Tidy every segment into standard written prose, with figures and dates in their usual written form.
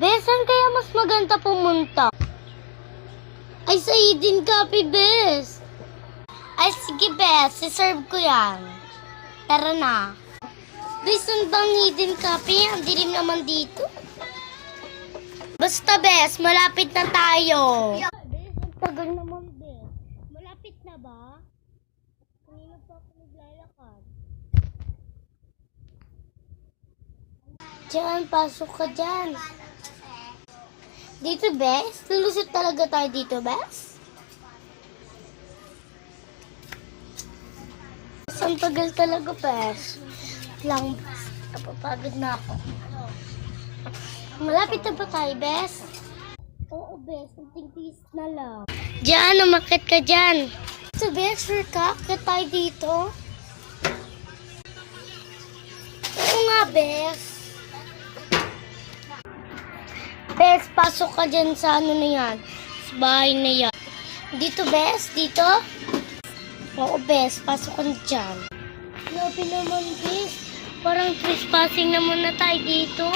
Besan kaya mas maganda pumunta? Ay, sa Eden Cafe, Bes. Ay, sige, Bes. Siserve ko yan. Tara na. Bes, saan bang Eden Cafe? Ang dilim naman dito. Basta, Bes. Malapit na tayo. Bes, ang tagal naman, Bes. Malapit na ba? Kanina pa ako naglalakad. Diyan, pasok ka dyan. Dito, Bes? Lulusot talaga tayo dito, Bes? Ang tagal talaga, Bes. Lang, Bes. Napapagod na ako. Malapit na ba tayo, Bes? Oo, Bes. Kunting tiis na lang. Diyan, umakit ka dyan. So, Bes, sure ka? Akit tayo dito? Oo nga, Bes. Bes, pasok ka dyan sa ano na yan. Sa bahay na yan. Dito, Bes? Dito? Oo, Bes. Pasok ka dyan. Grabe naman, Bes. Parang trespassing na muna tayo dito.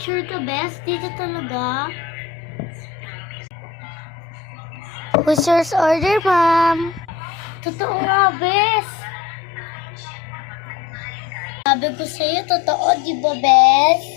Sure ka, Bes? Dito talaga? What's your order, ma'am? Totoo nga, Bes. Sabi ko sa'yo, totoo, di ba, Bes?